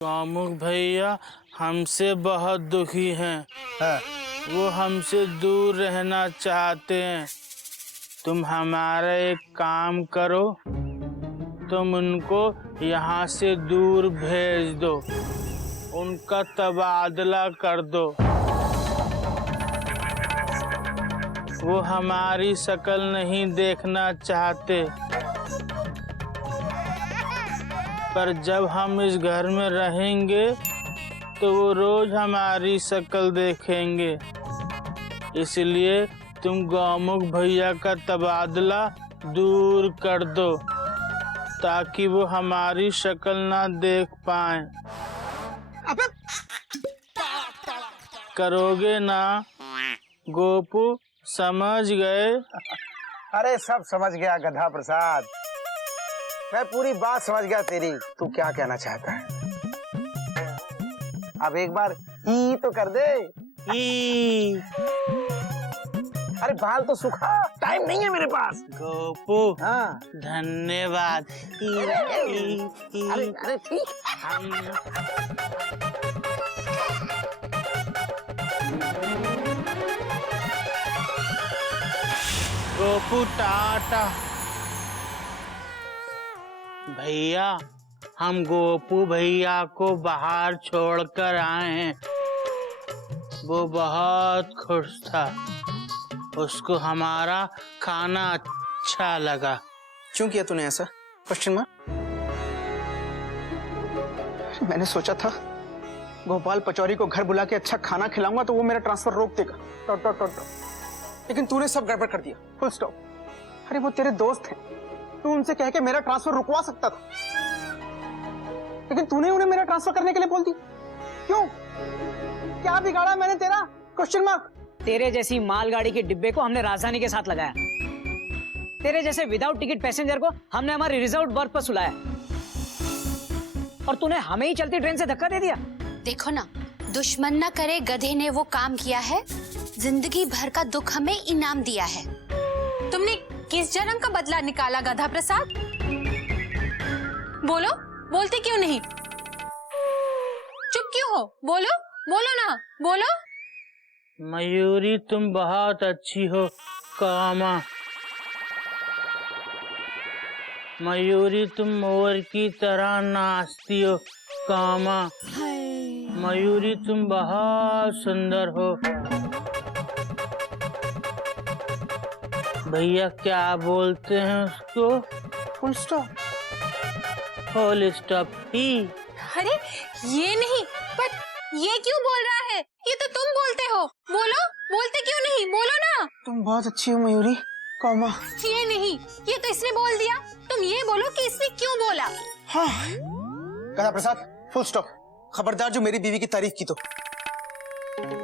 कामुक भैया हमसे बहुत दुखी हैं। हाँ। वो हमसे दूर रहना चाहते हैं। तुम हमारा एक काम करो, तुम उनको यहाँ से दूर भेज दो, उनका तबादला कर दो। वो हमारी शक्ल नहीं देखना चाहते, पर जब हम इस घर में रहेंगे तो वो रोज हमारी शक्ल देखेंगे। इसलिए तुम गौमुख भैया का तबादला दूर कर दो ताकि वो हमारी शक्ल ना देख पाएं। करोगे ना गोपू? समझ गए? अरे सब समझ गया गधा प्रसाद, मैं पूरी बात समझ गया तेरी। तू क्या कहना चाहता है? अब एक बार ही तो कर दे। ई अरे बाल तो सुखा, टाइम नहीं है मेरे पास। गोपू हाँ। धन्यवाद। अरे अरे ठीक। गोपू टाटा। भैया हम गोपू भैया को बाहर छोड़कर आए हैं। वो बहुत खुश था, उसको हमारा खाना अच्छा लगा। क्यों किया तूने ऐसा? Question mark. मैंने सोचा था गोपाल पचौरी को घर बुला के अच्छा खाना खिलाऊंगा तो वो मेरा ट्रांसफर रोक देगा। Dot dot dot dot. लेकिन तूने सब गड़बड़ कर दिया। Full stop. अरे वो तेरे दोस्त हैं, तू उनसे कह के मेरा ट्रांसफर रुकवा सकता था, लेकिन तूने उन्हें मेरा ट्रांसफर करने के लिए बोल दी। क्यों? क्या बिगाड़ा मैंने तेरा? Question mark. तेरे जैसी मालगाड़ी के डिब्बे को हमने राजधानी के साथ लगाया, तेरे जैसे विदाउट टिकट पैसेंजर को हमने हमारी रिजर्व बर्थ पर सुलाया, और तूने हमें ही चलती ट्रेन से धक्का दे दिया। देखो ना, दुश्मन न करे गधे ने वो काम किया है, जिंदगी भर का दुख हमें इनाम दिया है। तुमने किस जन्म का बदला निकाला गधा प्रसाद? बोलो, बोलते क्यों नहीं? चुप क्यों हो? बोलो बोलो ना, बोलो। मयूरी तुम बहुत अच्छी हो कामा। मयूरी तुम मोर की तरह नाचती हो कामा। मयूरी तुम बहुत सुंदर हो। भैया क्या बोलते हैं उसको? Full stop. फुल स्टॉप ही। अरे ये नहीं, पर ये क्यों बोल रहा है? ये तो तुम बोलते हो। बोलो, बोलते क्यों नहीं? बोलो ना। तुम बहुत अच्छी हो मयूरी, कौमा। ये नहीं, ये तो इसने बोल दिया। तुम ये बोलो कि इसने क्यों बोला। हाँ। गधा प्रसाद, फुल स्टॉप। खबरदार जो मेरी बीवी की तारीफ की तो।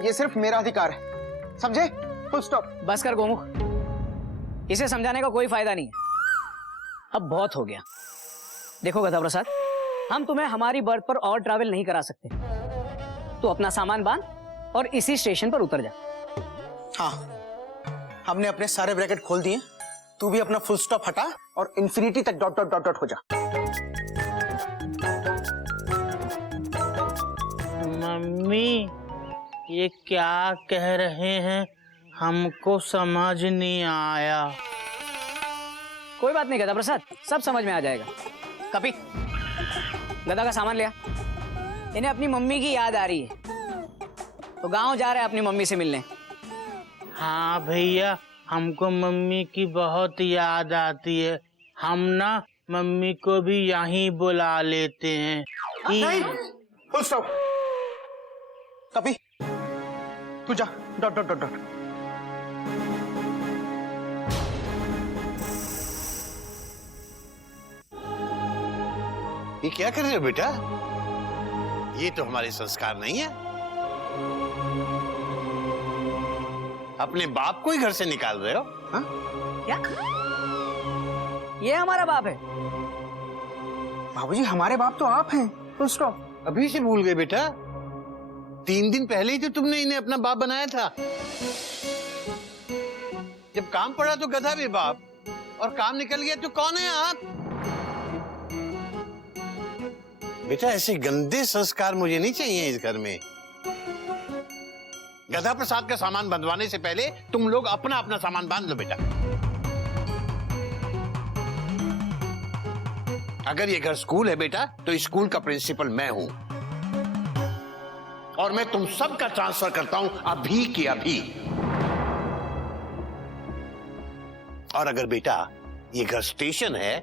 ये सिर्फ मेरा अधिकार है, समझे? Full stop. बस कर गोमुख, इसे समझाने का कोई फायदा नहीं है, अब बहुत हो गया। देखो गधा प्रसाद, हम तुम्हें हमारी बर्थ पर और ट्रैवल नहीं करा सकते। तू अपना सामान बांध और इसी स्टेशन पर उतर जा। हाँ, हमने अपने सारे ब्रैकेट खोल दिए। तू भी अपना फुल स्टॉप हटा और इंफिनिटी तक डॉट डॉट डॉट डॉट हो जा। मम्मी ये क्या कह रहे हैं? हमको समझ नहीं आया। कोई बात नहीं गधा प्रसाद, सब समझ में आ जाएगा। कपी, गधा का सामान लिया। इन्हें अपनी मम्मी की याद आ रही है, तो गांव जा रहे हैं अपनी मम्मी से मिलने। हाँ भैया, हमको मम्मी की बहुत याद आती है। हम ना मम्मी को भी यहीं बुला लेते हैं। नहीं, फुल स्टॉप। कपी, तू जा, डॉट डॉट डॉट डॉट। ये क्या कर रहे हो बेटा? ये तो हमारे संस्कार नहीं है। अपने बाप को ही घर से निकाल रहे हो? हाँ? क्या? ये हमारा बाप है? बाबूजी, हमारे बाप तो आप हैं। Full stop. अभी से भूल गए बेटा? 3 दिन पहले ही तो तुमने इन्हें अपना बाप बनाया था। जब काम पड़ा तो गधा भी बाप, और काम निकल गया तो कौन है आप? बेटा ऐसे गंदे संस्कार मुझे नहीं चाहिए इस घर में। गधा प्रसाद का सामान बंधवाने से पहले तुम लोग अपना अपना सामान बांध लो बेटा। अगर ये घर स्कूल है बेटा, तो स्कूल का प्रिंसिपल मैं हूं और मैं तुम सबका ट्रांसफर करता हूं अभी के अभी। और अगर बेटा ये घर स्टेशन है,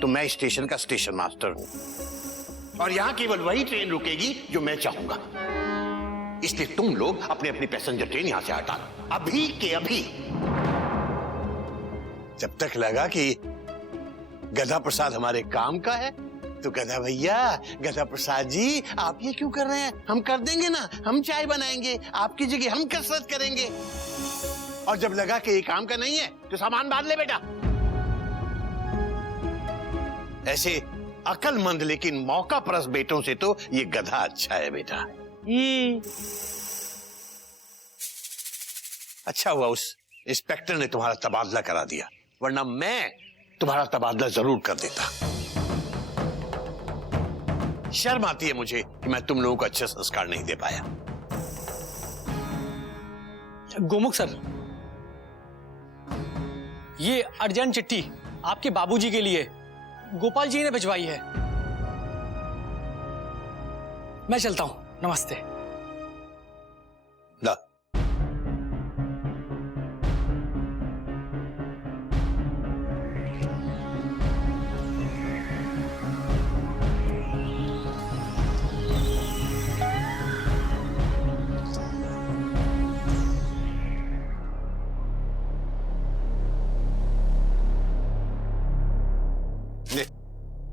तो मैं स्टेशन का स्टेशन मास्टर हूं और यहां केवल वही ट्रेन रुकेगी जो मैं चाहूंगा। इसलिए तुम लोग अपने अपनी पैसेंजर ट्रेन यहां से हटा लो अभी के अभी। जब तक लगा कि गधा प्रसाद हमारे काम का है, तो गधा भैया, गधा प्रसाद जी, आप ये क्यों कर रहे हैं? हम कर देंगे ना, हम चाय बनाएंगे, आपकी जगह हम कसरत करेंगे। और जब लगा कि ये काम का नहीं है, तो सामान बांध ले बेटा। ऐसे अकलमंद लेकिन मौका परस्त बेटों से तो ये गधा अच्छा है बेटा। अच्छा हुआ उस इंस्पेक्टर ने तुम्हारा तबादला करा दिया, वरना मैं तुम्हारा तबादला जरूर कर देता। शर्म आती है मुझे कि मैं तुम लोगों को अच्छे संस्कार नहीं दे पाया। गोमुख सर, ये अर्जेंट चिट्ठी आपके बाबूजी के लिए गोपाल जी ने भिजवाई है। मैं चलता हूं, नमस्ते। ला।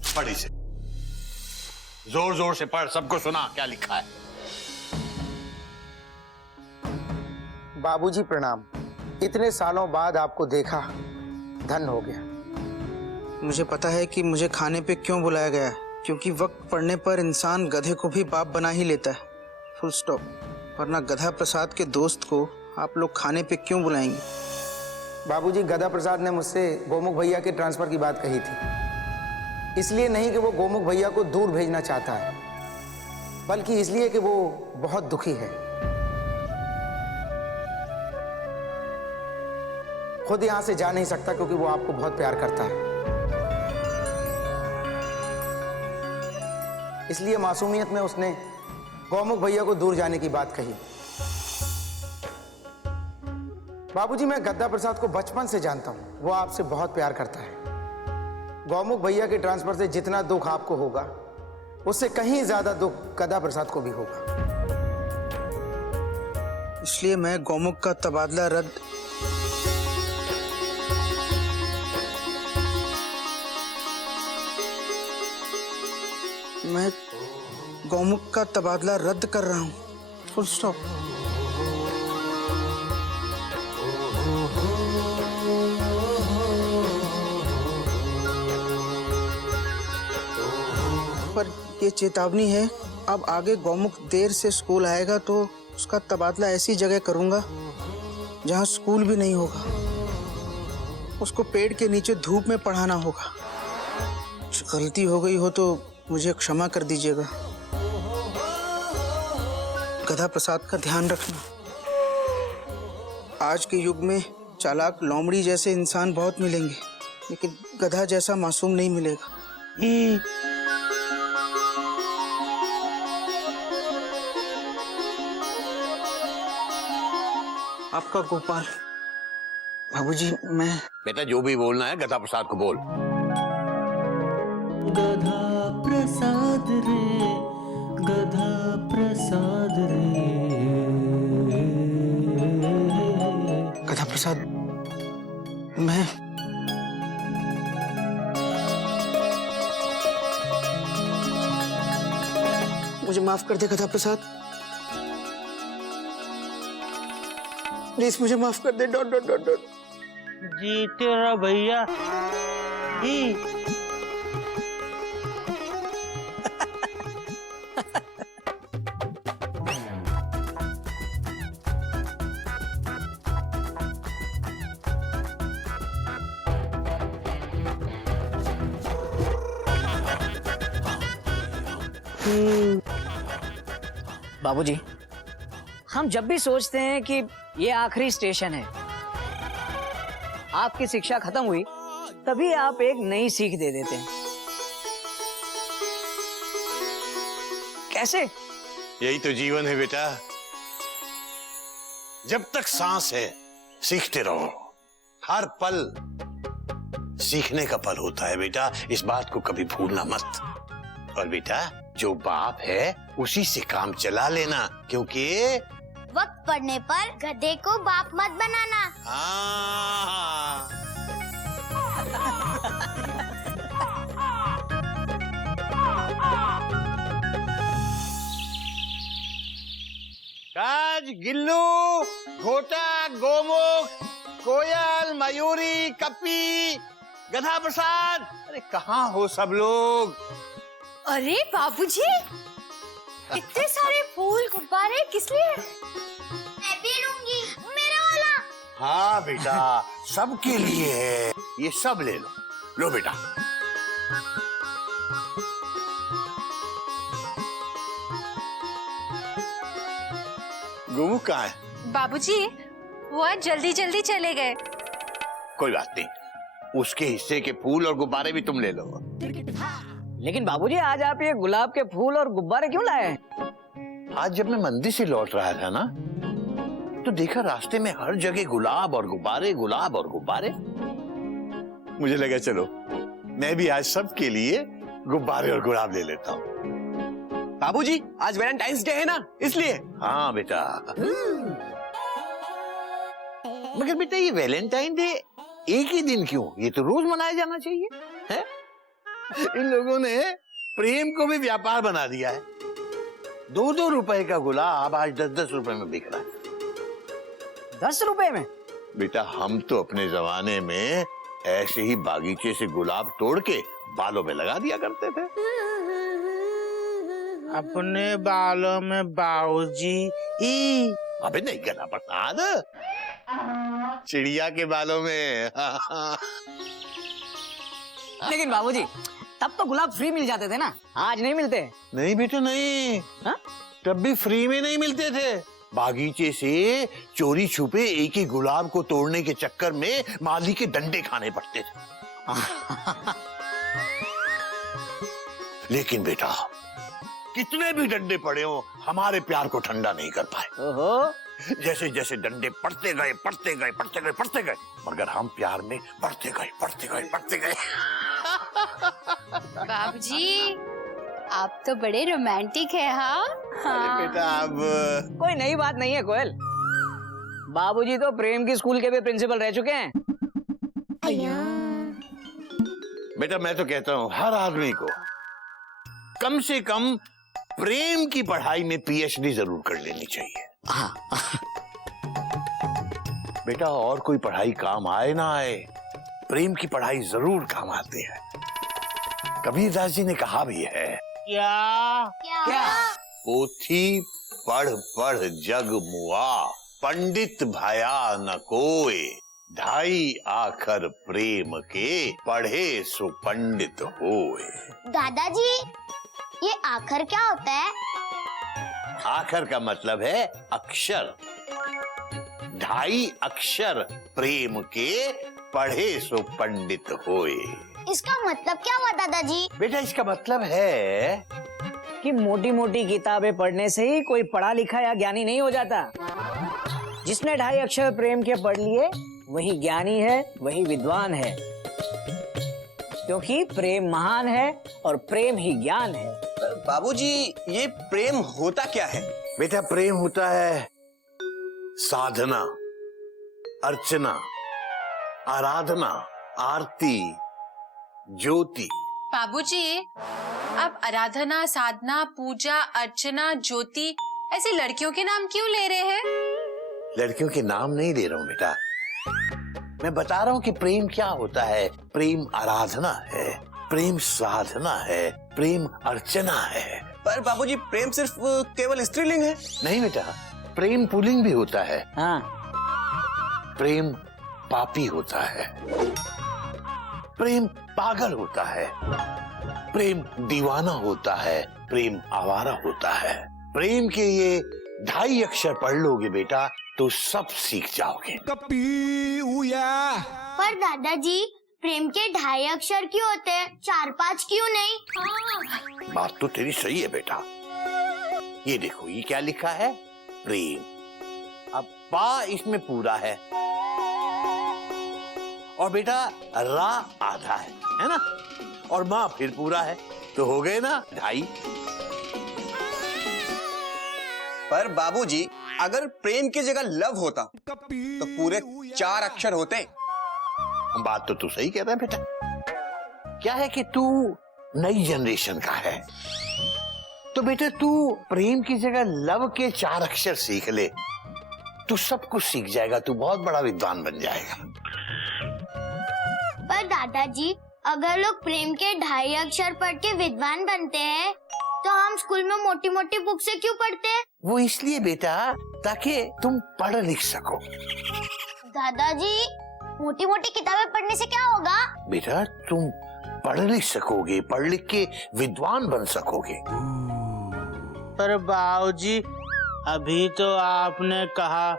पढ़ इसे, जोर जोर से पढ़, सबको सुना क्या लिखा है। बाबूजी प्रणाम। इतने सालों बाद आपको देखा, धन हो गया। मुझे पता है कि मुझे खाने पे क्यों बुलाया गया है, क्योंकि वक्त पड़ने पर इंसान गधे को भी बाप बना ही लेता है, फुल स्टॉप। वरना गधा प्रसाद के दोस्त को आप लोग खाने पे क्यों बुलाएंगे? बाबूजी, गधा प्रसाद ने मुझसे गोमुख भैया के ट्रांसफर की बात कही थी। इसलिए नहीं कि वो गोमुख भैया को दूर भेजना चाहता है, बल्कि इसलिए कि वो बहुत दुखी है। खुद यहां से जा नहीं सकता क्योंकि वो आपको बहुत प्यार करता है। इसलिए मासूमियत में उसने गोमुख भैया को दूर जाने की बात कही। बाबूजी, मैं गधा प्रसाद को बचपन से जानता हूं, वो आपसे बहुत प्यार करता है। गोमुख भैया के ट्रांसफर से जितना दुख आपको होगा, उससे कहीं ज्यादा दुख गधा प्रसाद को भी होगा। इसलिए मैं गोमुख का तबादला रद्द कर रहा हूं, फुल स्टॉप। पर ये चेतावनी है, अब आगे गोमुख देर से स्कूल आएगा तो उसका तबादला ऐसी जगह करूंगा जहां स्कूल भी नहीं होगा। उसको पेड़ के नीचे धूप में पढ़ाना होगा। कुछ गलती हो गई हो तो मुझे क्षमा कर दीजिएगा। गधा प्रसाद का ध्यान रखना। आज के युग में चालाक लोमड़ी जैसे इंसान बहुत मिलेंगे, लेकिन गधा जैसा मासूम नहीं मिलेगा। आपका गोपाल। बाबूजी, मैं बेटा जो भी बोलना है गधा प्रसाद को बोल। गधा प्रसाद रे, गधा प्रसाद रे। गधा प्रसाद, मैं मुझे माफ कर दे गधा प्रसाद, प्लीज मुझे माफ कर दे। Dot dot dot dot. जीते रहो भैया। बाबूजी, हम जब भी सोचते हैं कि ये आखिरी स्टेशन है, आपकी शिक्षा खत्म हुई, तभी आप एक नई सीख दे देते हैं। कैसे? यही तो जीवन है बेटा। जब तक सांस है सीखते रहो। हर पल सीखने का पल होता है बेटा, इस बात को कभी भूलना मत। और बेटा, जो बाप है उसी से काम चला लेना, क्योंकि वक्त पड़ने पर गधे को बाप मत बनाना। हाँ। काज, गिल्लू, घोटा, गोमुख, कोयल, मयूरी, कप्पी, गधा प्रसाद, अरे कहाँ हो सब लोग? अरे बाबूजी, इतने सारे फूल गुब्बारे किस लिए? मैं भी लूंगी, मेरा वाला। हाँ बेटा, सबके लिए है, ये सब ले लो। लो बेटा। गोमुख कहाँ है? बाबूजी, वो आज जल्दी जल्दी चले गए। कोई बात नहीं, उसके हिस्से के फूल और गुब्बारे भी तुम ले लो। लेकिन बाबूजी, आज आप ये गुलाब के फूल और गुब्बारे क्यों लाए हैं? आज जब मैं मंदिर से लौट रहा था ना, तो देखा रास्ते में हर जगह गुलाब और गुब्बारे, गुलाब और गुब्बारे। मुझे लगा चलो मैं भी आज सबके लिए गुब्बारे और गुलाब ले लेता हूँ। बाबूजी, आज वैलेंटाइंस डे है ना, इसलिए। हाँ बेटा। मगर बेटा, ये वैलेंटाइन डे एक ही दिन क्यों? ये तो रोज मनाया जाना चाहिए, है? इन लोगों ने प्रेम को भी व्यापार बना दिया है। 2-2 रुपए का गुलाब आज 10-10 रुपए में बिक रहा है। 10 रुपए में? बेटा, हम तो अपने जमाने में ऐसे ही बागीचे से गुलाब तोड़ के बालों में लगा दिया करते थे। अपने बालों में बाबूजी ई। अबे नहीं, गधा प्रसाद, चिड़िया के बालों में। लेकिन बाबूजी, तब तो गुलाब फ्री मिल जाते थे ना, आज नहीं मिलते। नहीं बेटा नहीं, हाँ? तब भी फ्री में नहीं मिलते थे। बागीचे से चोरी छुपे एक ही गुलाब को तोड़ने के चक्कर में माली के डंडे खाने पड़ते थे। लेकिन बेटा, कितने भी डंडे पड़े हो, हमारे प्यार को ठंडा नहीं कर पाए। ओहो, जैसे जैसे डंडे पड़ते गए, पड़ते गए, पड़ते गए, पड़ते गए, मगर हम प्यार में बढ़ते गए, बढ़ते गए, बढ़ते गए। बाबूजी, आप तो बड़े रोमांटिक है। हाँ अरे बेटा, अब कोई नई बात नहीं है कोयल। बाबूजी तो प्रेम की स्कूल के भी प्रिंसिपल रह चुके हैं। बेटा, मैं तो कहता हूँ हर आदमी को कम से कम प्रेम की पढ़ाई में पीएचडी जरूर कर लेनी चाहिए। बेटा, और कोई पढ़ाई काम आए ना आए, प्रेम की पढ़ाई जरूर काम आती है। कबीरदास जी ने कहा भी है, क्या? पोथी पढ़ पढ़ जग मुआ, पंडित भया न कोय, ढाई आखर प्रेम के, पढ़े सो पंडित होए। दादाजी, ये आखर क्या होता है? आखर का मतलब है अक्षर। 2.5 अक्षर प्रेम के, पढ़े सो पंडित होए। इसका मतलब क्या हुआ दादाजी? बेटा, इसका मतलब है कि मोटी मोटी किताबें पढ़ने से ही कोई पढ़ा लिखा या ज्ञानी नहीं हो जाता। जिसने 2.5 अक्षर प्रेम के पढ़ लिए वही ज्ञानी है, वही विद्वान है। क्योंकि प्रेम महान है और प्रेम ही ज्ञान है। बाबूजी, ये प्रेम होता क्या है? बेटा, प्रेम होता है साधना, अर्चना, आराधना, आरती, ज्योति। बाबूजी, आप आराधना, साधना, पूजा, अर्चना, ज्योति ऐसी लड़कियों के नाम क्यों ले रहे हैं? लड़कियों के नाम नहीं ले रहा हूँ बेटा, मैं बता रहा हूँ कि प्रेम क्या होता है। प्रेम आराधना है, प्रेम साधना है, प्रेम अर्चना है। पर बाबूजी, प्रेम सिर्फ केवल स्त्रीलिंग है। नहीं बेटा, प्रेम पुल्लिंग भी होता है। हाँ, प्रेम पापी होता है, प्रेम पागल होता है, प्रेम दीवाना होता है, प्रेम आवारा होता है। प्रेम के ये 2.5 अक्षर पढ़ लोगे बेटा तो सब सीख जाओगे। पर दादाजी प्रेम के 2.5 अक्षर क्यों होते हैं, 4-5 क्यों नहीं? बात तो तेरी सही है बेटा। ये देखो ये क्या लिखा है, प्रेम। अब पा इसमें पूरा है और बेटा रा आधा है ना, और माँ फिर पूरा है, तो हो गए ना 2.5। पर बाबूजी अगर प्रेम की जगह लव होता तो पूरे 4 अक्षर होते। बात तो तू सही कह रहा है बेटा। क्या है कि तू नई जनरेशन का है, तो बेटा तू प्रेम की जगह लव के 4 अक्षर सीख ले, तू सब कुछ सीख जाएगा, तू बहुत बड़ा विद्वान बन जाएगा। पर दादाजी अगर लोग प्रेम के 2.5 अक्षर पढ़ के विद्वान बनते हैं तो हम स्कूल में मोटी मोटी बुक से क्यों पढ़ते हैं? वो इसलिए बेटा ताकि तुम पढ़ लिख सको। दादाजी मोटी मोटी किताबें पढ़ने से क्या होगा? बेटा तुम पढ़ लिख सकोगे, पढ़ लिख के विद्वान बन सकोगे। पर बाबूजी अभी तो आपने कहा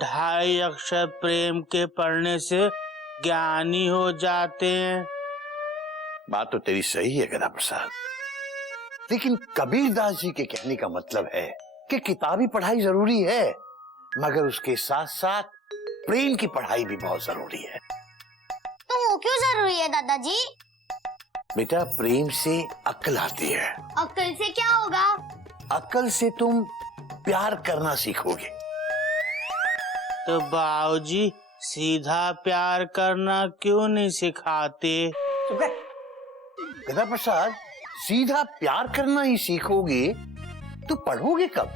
2.5 अक्षर प्रेम के पढ़ने से ज्ञानी हो जाते हैं। बात तो तेरी सही है गधा प्रसाद, लेकिन कबीरदास जी के कहने का मतलब है कि किताबी पढ़ाई जरूरी है, मगर उसके साथ साथ प्रेम की पढ़ाई भी बहुत जरूरी है। तो वो क्यों जरूरी है दादाजी? बेटा प्रेम से अक्ल आती है। अक्ल से क्या होगा? अक्ल से तुम प्यार करना सीखोगे। तो बाबूजी सीधा प्यार करना क्यों नहीं सिखाते? गधा प्रसाद सीधा प्यार करना ही सीखोगे तो पढ़ोगे कब?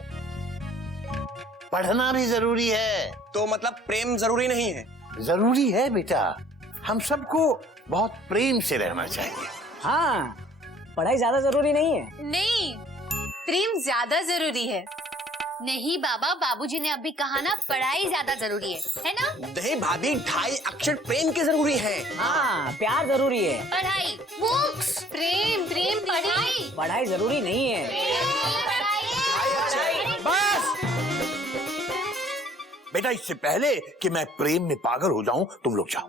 पढ़ना भी जरूरी है। तो मतलब प्रेम जरूरी नहीं है? जरूरी है बेटा, हम सबको बहुत प्रेम से रहना चाहिए। हाँ, पढ़ाई ज्यादा जरूरी नहीं है। नहीं, प्रेम ज्यादा जरूरी है। नहीं बाबा, बाबूजी ने अभी कहा ना पढ़ाई ज्यादा जरूरी है ना? नहीं भाभी, 2.5 अक्षर प्रेम के जरूरी है। हाँ, प्यार जरूरी है। पढ़ाई, बुक्स, प्रेम, प्रेम, पढ़ाई। पढ़ाई जरूरी नहीं है। बस बेटा, इससे पहले कि मैं प्रेम में पागल हो जाऊं तुम लोग जाओ।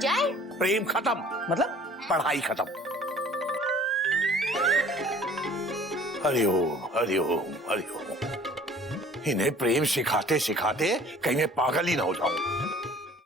जाए? प्रेम खत्म मतलब पढ़ाई खत्म। हरिओम हरिओम हरिओम। इन्हें प्रेम सिखाते सिखाते कहीं मैं पागल ही ना हो जाऊं।